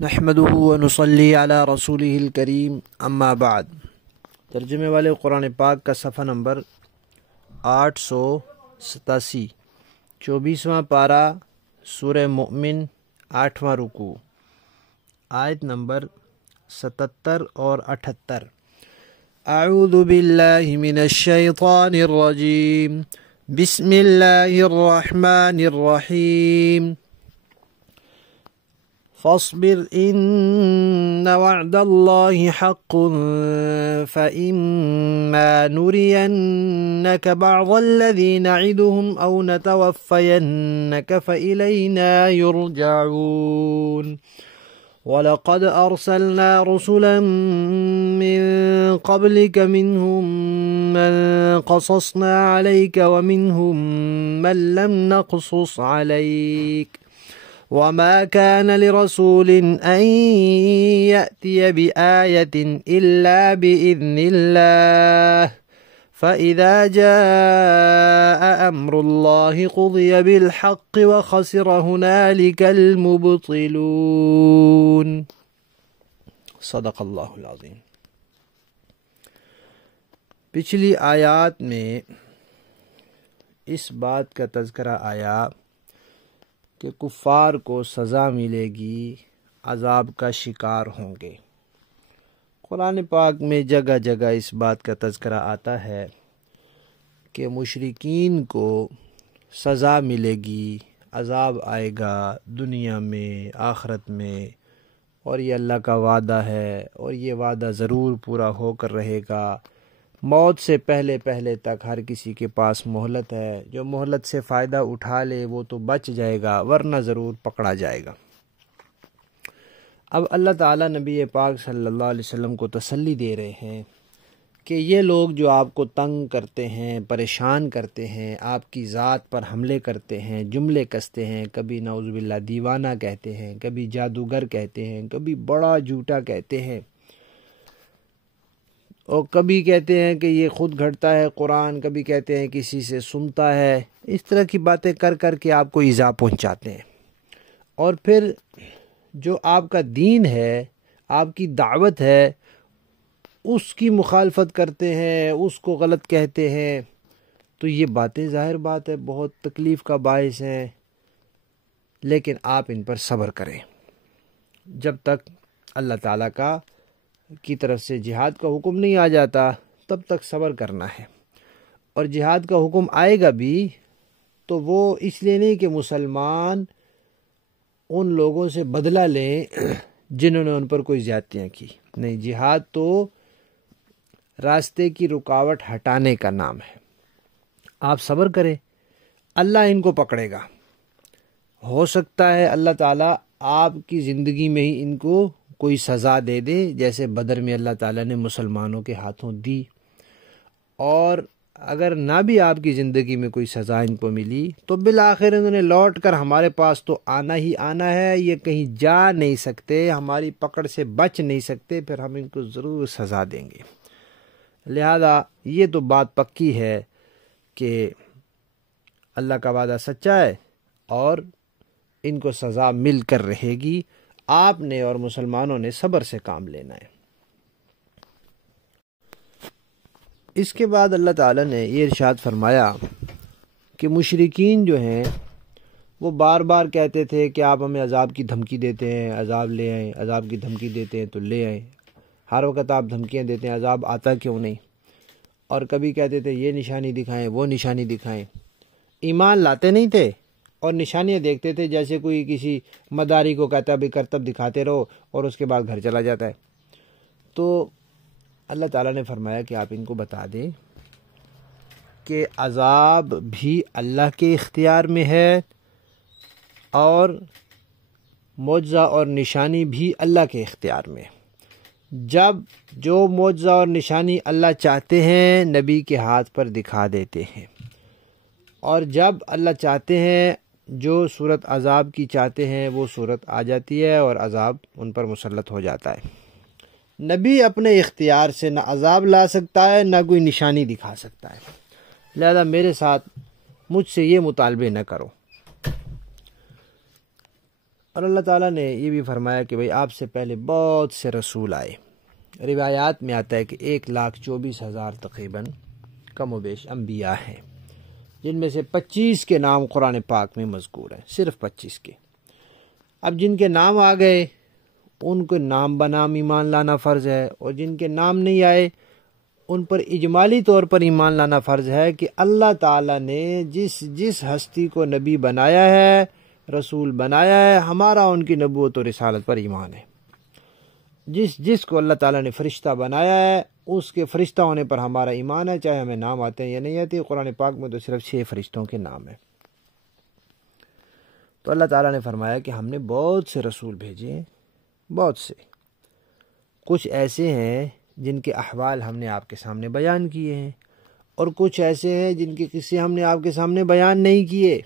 نحمده ونصلي علی رسولہ الکریم اما بعد۔ ترجمے والے قرآن پاک کا صفحہ نمبر 887، 24واں پارہ، سورہ مؤمن، 8واں رکوع، آیت نمبر 77 اور 78۔ اعوذ باللہ من الشیطان الرجیم، بسم اللہ الرحمن الرحیم۔ فاصبر إن وعد الله حق فإما نرينك بعض الذي نعدهم أو نتوفينك فإلينا يرجعون ولقد أرسلنا رسلا من قبلك منهم من قصصنا عليك ومنهم من لم نقصص عليك وما كان لرسول أن يأتي بآية إلا بإذن الله فإذا جاء أمر الله قضي بالحق وخسر هنالك المبطلون۔ صدق اللہ العظیم۔ پچھلی آیات میں اس بات کا تذکرہ آیا کہ کفار کو سزا ملے گی، عذاب کا شکار ہوں گے۔ قرآن پاک میں جگہ جگہ اس بات کا تذکرہ آتا ہے کہ مشرکین کو سزا ملے گی، عذاب آئے گا دنیا میں، آخرت میں، اور یہ اللہ کا وعدہ ہے اور یہ وعدہ ضرور پورا ہو کر رہے گا۔ موت سے پہلے تک ہر کسی کے پاس مہلت ہے، جو مہلت سے فائدہ اٹھا لے وہ تو بچ جائے گا، ورنہ ضرور پکڑا جائے گا۔ اب اللہ تعالیٰ نبی پاک صلی اللہ علیہ وسلم کو تسلی دے رہے ہیں کہ یہ لوگ جو آپ کو تنگ کرتے ہیں، پریشان کرتے ہیں، آپ کی ذات پر حملے کرتے ہیں، جملے کستے ہیں، کبھی نعوذ باللہ دیوانہ کہتے ہیں، کبھی جادوگر کہتے ہیں، کبھی بڑا جھوٹا کہتے ہیں، اور کبھی کہتے ہیں کہ یہ خود گھڑتا ہے قرآن، کبھی کہتے ہیں کسی سے سنتا ہے، اس طرح کی باتیں کر کے آپ کو ایذا پہنچاتے ہیں، اور پھر جو آپ کا دین ہے، آپ کی دعوت ہے، اس کی مخالفت کرتے ہیں، اس کو غلط کہتے ہیں، تو یہ باتیں ظاہر بات ہے بہت تکلیف کا باعث ہیں، لیکن آپ ان پر صبر کریں جب تک اللہ تعالیٰ کی طرف سے جہاد کا حکم نہیں آ جاتا، تب تک صبر کرنا ہے۔ اور جہاد کا حکم آئے گا بھی تو وہ اس لیے نہیں کہ مسلمان ان لوگوں سے بدلہ لیں جنہوں نے ان پر کوئی زیادتیاں کی، نہیں، جہاد تو راستے کی رکاوٹ ہٹانے کا نام ہے۔ آپ صبر کریں، اللہ ان کو پکڑے گا۔ ہو سکتا ہے اللہ تعالیٰ آپ کی زندگی میں ہی ان کو کوئی سزا دے دے، جیسے بدر میں اللہ تعالیٰ نے مسلمانوں کے ہاتھوں دی، اور اگر نہ بھی آپ کی زندگی میں کوئی سزا ان کو ملی تو بالآخر انہوں نے لوٹ کر ہمارے پاس تو آنا ہی آنا ہے، یہ کہیں جا نہیں سکتے، ہماری پکڑ سے بچ نہیں سکتے، پھر ہم ان کو ضرور سزا دیں گے۔ لہذا یہ تو بات پکی ہے کہ اللہ کا وعدہ سچا ہے اور ان کو سزا مل کر رہے گی۔ آپ نے اور مسلمانوں نے صبر سے کام لینا ہے۔ اس کے بعد اللہ تعالیٰ نے یہ ارشاد فرمایا کہ مشرکین جو ہیں وہ بار بار کہتے تھے کہ آپ ہمیں عذاب کی دھمکی دیتے ہیں، عذاب لے آئیں، عذاب کی دھمکی دیتے ہیں تو لے آئیں، ہر وقت آپ دھمکیاں دیتے ہیں، عذاب آتا کیوں نہیں؟ اور کبھی کہتے تھے یہ نشانی دکھائیں، وہ نشانی دکھائیں، ایمان لاتے نہیں تھے اور نشانیاں دیکھتے تھے، جیسے کوئی کسی مداری کو کہتا ہے بھی کرتب دکھاتے رہو اور اس کے بعد گھر چلا جاتا ہے۔ تو اللہ تعالیٰ نے فرمایا کہ آپ ان کو بتا دیں کہ عذاب بھی اللہ کے اختیار میں ہے اور معجزہ اور نشانی بھی اللہ کے اختیار میں ہے۔ جب جو معجزہ اور نشانی اللہ چاہتے ہیں نبی کے ہاتھ پر دکھا دیتے ہیں، اور جب اللہ چاہتے ہیں جو صورت عذاب کی چاہتے ہیں وہ صورت آ جاتی ہے اور عذاب ان پر مسلط ہو جاتا ہے۔ نبی اپنے اختیار سے نہ عذاب لا سکتا ہے نہ کوئی نشانی دکھا سکتا ہے، لہذا میرے ساتھ مجھ سے یہ مطالبے نہ کرو۔ اور اللہ تعالیٰ نے یہ بھی فرمایا کہ بھئی آپ سے پہلے بہت سے رسول آئے. روایات میں آتا ہے کہ 1,24,000 تقریباً کم و بیش انبیاء ہیں، جن میں سے 25 کے نام قرآن پاک میں مذکور ہیں، صرف 25 کے. اب جن کے نام آ گئے ان کو نام بنام ایمان لانا فرض ہے، اور جن کے نام نہیں آئے ان پر اجمالی طور پر ایمان لانا فرض ہے کہ اللہ تعالیٰ نے جس ہستی کو نبی بنایا ہے، رسول بنایا ہے، ہمارا ان کی نبوت و رسالت پر ایمان ہے. جس کو اللہ تعالیٰ نے فرشتہ بنایا ہے اس کے فرشتہ ہونے پر ہمارا ایمان ہے، چاہے ہمیں نام آتے ہیں یا نہیں آتے. قرآن پاک میں تو صرف 6 فرشتوں کے نام ہیں. تو اللہ تعالیٰ نے فرمایا کہ ہم نے بہت سے رسول بھیجے ہیں، بہت سے. کچھ ایسے ہیں جن کے احوال ہم نے آپ کے سامنے بیان کیے ہیں، اور کچھ ایسے ہیں جن کے قصے ہم نے آپ کے سامنے بیان نہیں کیے.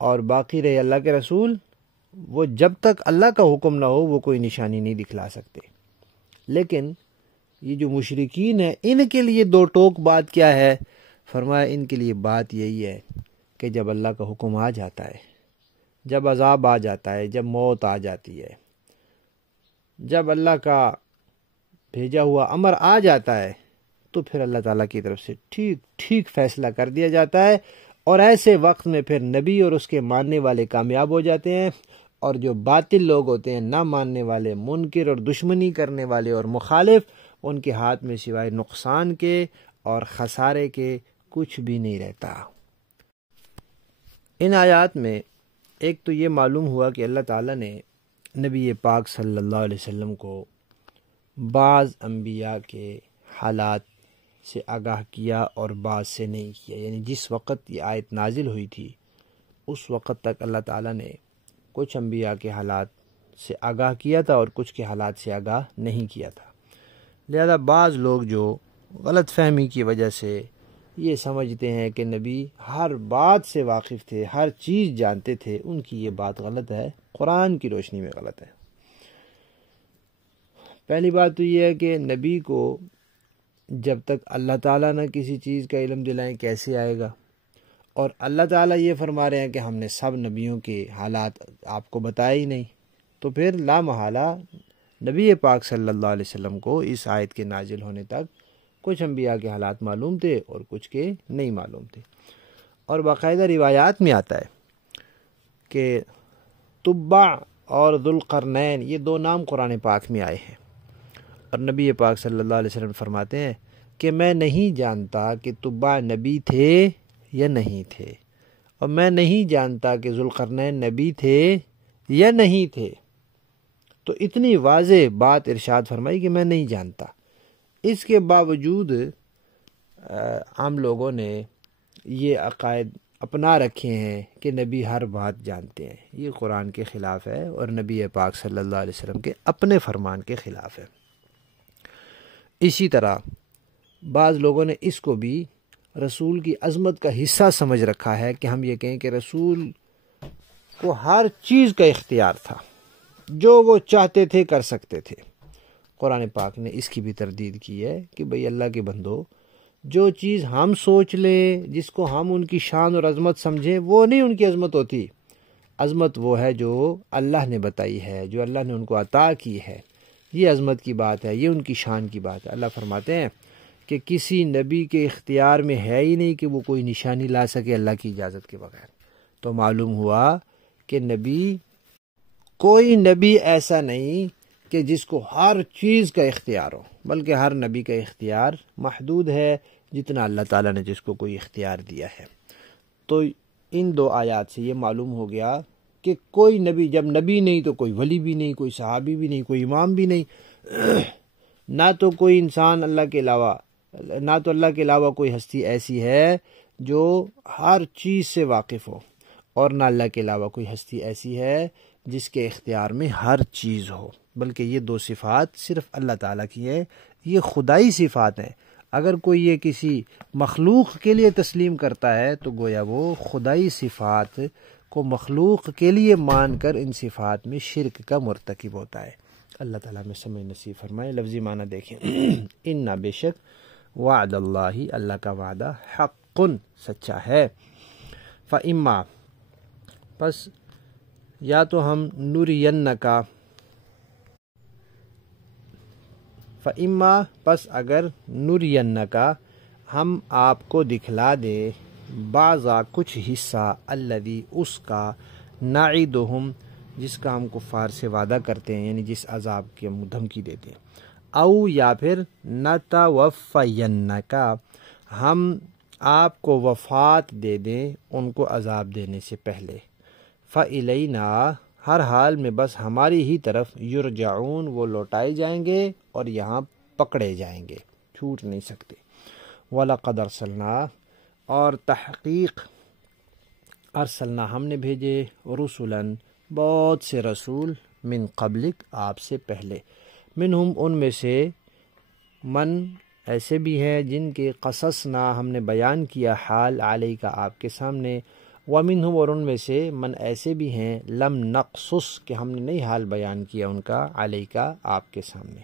اور باقی رہے اللہ کے رسول، وہ جب تک اللہ کا حکم نہ ہو وہ کوئی نشانی نہیں دکھلا سکتے. لیکن یہ جو مشرکین ہیں ان کے لیے 2 ٹوک بات کیا ہے؟ فرمایا ان کے لیے بات یہی ہے کہ جب اللہ کا حکم آ جاتا ہے، جب عذاب آ جاتا ہے، جب موت آ جاتی ہے، جب اللہ کا بھیجا ہوا امر آ جاتا ہے، تو پھر اللہ تعالیٰ کی طرف سے ٹھیک فیصلہ کر دیا جاتا ہے. اور ایسے وقت میں پھر نبی اور اس کے ماننے والے کامیاب ہو جاتے ہیں، اور جو باطل لوگ ہوتے ہیں، نہ ماننے والے، منکر اور دشمنی کرنے والے اور مخالف، ان کے ہاتھ میں سوائے نقصان کے اور خسارے کے کچھ بھی نہیں رہتا. ان آیات میں ایک تو یہ معلوم ہوا کہ اللہ تعالیٰ نے نبی پاک صلی اللہ علیہ وسلم کو بعض انبیاء کے حالات سے آگاہ کیا اور بعض سے نہیں کیا. یعنی جس وقت یہ آیت نازل ہوئی تھی اس وقت تک اللہ تعالیٰ نے کچھ انبیاء کے حالات سے آگاہ کیا تھا اور کچھ کے حالات سے آگاہ نہیں کیا تھا. لہذا بعض لوگ جو غلط فہمی کی وجہ سے یہ سمجھتے ہیں کہ نبی ہر بات سے واقف تھے، ہر چیز جانتے تھے، ان کی یہ بات غلط ہے، قرآن کی روشنی میں غلط ہے. پہلی بات تو یہ ہے کہ نبی کو جب تک اللہ تعالیٰ نہ کسی چیز کا علم دلائیں کیسے آئے گا؟ اور اللہ تعالیٰ یہ فرما رہے ہیں کہ ہم نے سب نبیوں کے حالات آپ کو بتائے ہی نہیں، تو پھر لا محالہ نبی پاک صلی اللہ علیہ وسلم کو اس آیت کے نازل ہونے تک کچھ انبیاء کے حالات معلوم تھے اور کچھ کے نہیں معلوم تھے. اور باقاعدہ روایات میں آتا ہے کہ تبع اور ذوالقرنین یہ 2 نام قرآن پاک میں آئے ہیں، اور نبی پاک صلی اللہ علیہ وسلم فرماتے ہیں کہ میں نہیں جانتا کہ تبع نبی تھے یا نہیں تھے، اور میں نہیں جانتا کہ ذوالقرنین نبی تھے یا نہیں تھے. تو اتنی واضح بات ارشاد فرمائی کہ میں نہیں جانتا. اس کے باوجود عام لوگوں نے یہ عقائد اپنا رکھے ہیں کہ نبی ہر بات جانتے ہیں. یہ قرآن کے خلاف ہے اور نبی پاک صلی اللہ علیہ وسلم کے اپنے فرمان کے خلاف ہے. اسی طرح بعض لوگوں نے اس کو بھی رسول کی عظمت کا حصہ سمجھ رکھا ہے کہ ہم یہ کہیں کہ رسول کو ہر چیز کا اختیار تھا، جو وہ چاہتے تھے کر سکتے تھے. قرآن پاک نے اس کی بھی تردید کی ہے کہ بھئی اللہ کے بندو، جو چیز ہم سوچ لیں، جس کو ہم ان کی شان اور عظمت سمجھیں، وہ نہیں ان کی عظمت ہوتی. عظمت وہ ہے جو اللہ نے بتائی ہے، جو اللہ نے ان کو عطا کی ہے. یہ عظمت کی بات ہے، یہ ان کی شان کی بات ہے. اللہ فرماتے ہیں کہ کسی نبی کے اختیار میں ہے ہی نہیں کہ وہ کوئی نشانی لا سکے اللہ کی اجازت کے بغیر. تو معلوم ہوا کہ کوئی نبی ایسا نہیں کہ جس کو ہر چیز کا اختیار ہو، بلکہ ہر نبی کا اختیار محدود ہے جتنا اللہ تعالیٰ نے جس کو کوئی اختیار دیا ہے. تو ان 2 آیات سے یہ معلوم ہو گیا کہ کوئی نبی، جب نبی نہیں تو کوئی ولی بھی نہیں، کوئی صحابی بھی نہیں، کوئی امام بھی نہیں، نہ تو کوئی انسان اللہ کے علاوہ، نہ تو اللہ کے علاوہ کوئی ہستی ایسی ہے جو ہر چیز سے واقف ہو، اور نہ اللہ کے علاوہ کوئی ہستی ایسی ہے جس کے اختیار میں ہر چیز ہو. بلکہ یہ 2 صفات صرف اللہ تعالیٰ کی ہیں، یہ خدائی صفات ہیں. اگر کوئی یہ کسی مخلوق کے لیے تسلیم کرتا ہے تو گویا وہ خدائی صفات کو مخلوق کے لیے مان کر ان صفات میں شرک کا مرتکب ہوتا ہے. اللہ تعالیٰ میں سمجھ نصیب فرمائے. لفظی معنی دیکھیں، اِنَّا بے شک وعد اللہ کا وعدہ حق سچا ہے. فَإِمَّا پس یا تو ہم نُرِيَنَّكَ فَإِمَّا پس اگر نُرِيَنَّكَ ہم آپ کو دکھلا دے بعضا کچھ حصہ الذی اس کا نعدہم جس کا ہم کفار سے وعدہ کرتے ہیں، یعنی جس عذاب کی ہم دھمکی دیتے ہیں، او یا پھر نتوفینک ہم آپ کو وفات دے دیں ان کو عذاب دینے سے پہلے، فالینا ہر حال میں بس ہماری ہی طرف یرجعون وہ لوٹائے جائیں گے اور یہاں پکڑے جائیں گے، چھوٹ نہیں سکتے۔ وَلَقَدْ أَرْسَلْنَا اور تحقیق ارسلنا ہم نے بھیجے رسولاً بہت سے رسول من قبلک آپ سے پہلے، منہم ان میں سے من ایسے بھی ہیں جن کے قصصنا ہم نے بیان کیا حال علیکا آپ کے سامنے، ومنہم اور ان میں سے من ایسے بھی ہیں لم نقصص کہ ہم نے نہیں حال بیان کیا ان کا علیکا آپ کے سامنے،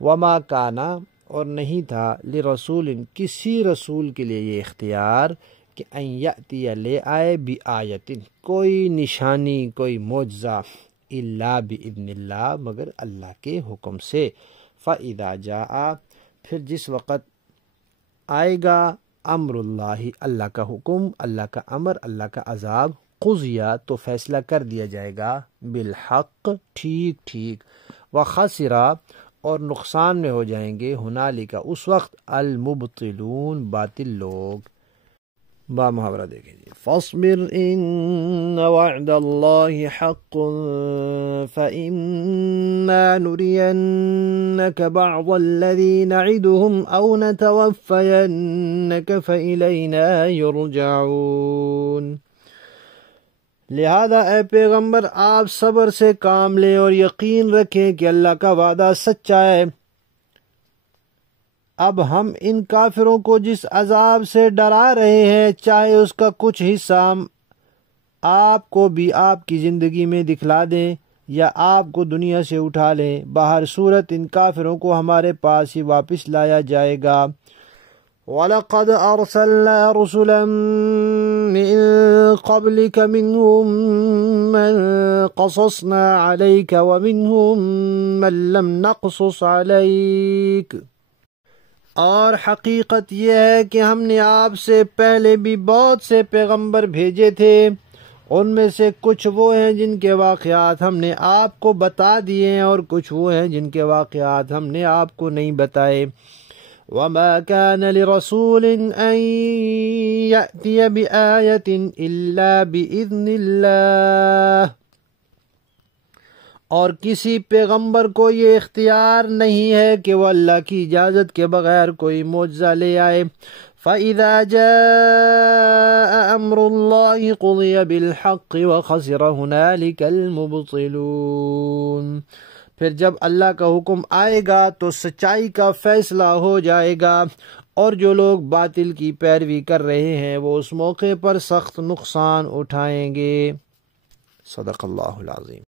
وما کانا اور نہیں تھا لرسول کسی رسول کے لیے یہ اختیار کہ ان یأتی لے آئے بآیت کوئی نشانی کوئی معجزہ الا باذن اللہ مگر اللہ کے حکم سے، فاذا جاء پھر جس وقت آئے گا امر اللہ اللہ کا حکم، اللہ کا امر، اللہ کا عذاب، قضیہ تو فیصلہ کر دیا جائے گا بالحق ٹھیک ٹھیک، وخسرا اور نقصان میں ہو جائیں گے ہنالک اس وقت المبطلون باطل لوگ۔ با محاورہ دیکھیں جی، فاصبر ان وعد اللہ حق فإنا نرینک بعض الذی نعدهم او نتوفینک فإلینا یرجعون۔ لہذا اے پیغمبر آپ صبر سے کام لیں اور یقین رکھیں کہ اللہ کا وعدہ سچا ہے۔ اب ہم ان کافروں کو جس عذاب سے ڈرا رہے ہیں چاہے اس کا کچھ حصہ ہم آپ کو بھی آپ کی زندگی میں دکھلا دیں یا آپ کو دنیا سے اٹھا لیں، بہر صورت ان کافروں کو ہمارے پاس ہی واپس لایا جائے گا۔ وَلَقَدْ أَرْسَلْنَا رُسُلًا مِّن قَبْلِكَ مِنْهُمْ مَنْ قَصَصْنَا عَلَيْكَ وَمِنْهُمْ مَنْ لَمْ نَقْصُصْ عَلَيْكَ، اور حقیقت یہ ہے کہ ہم نے آپ سے پہلے بھی بہت سے پیغمبر بھیجے تھے، ان میں سے کچھ وہ ہیں جن کے واقعات ہم نے آپ کو بتا دیے ہیں اور کچھ وہ ہیں جن کے واقعات ہم نے آپ کو نہیں بتائے۔ وَمَا كَانَ لِرَسُولٍ أَن يَأْتِيَ بِآيَةٍ إِلَّا بِإِذْنِ اللَّهِ، اور کسی پیغمبر کو یہ اختیار نہیں ہے کہ وہ اللہ کی اجازت کے بغیر کوئی معجزہ لے آئے۔ فَإِذَا جَاءَ أَمْرُ اللَّهِ قُضِيَ بِالْحَقِّ وَخَسِرَ هُنَالِكَ الْمُبْطِلُونَ، پھر جب اللہ کا حکم آئے گا تو سچائی کا فیصلہ ہو جائے گا، اور جو لوگ باطل کی پیروی کر رہے ہیں وہ اس موقع پر سخت نقصان اٹھائیں گے۔ صدق اللہ العظیم۔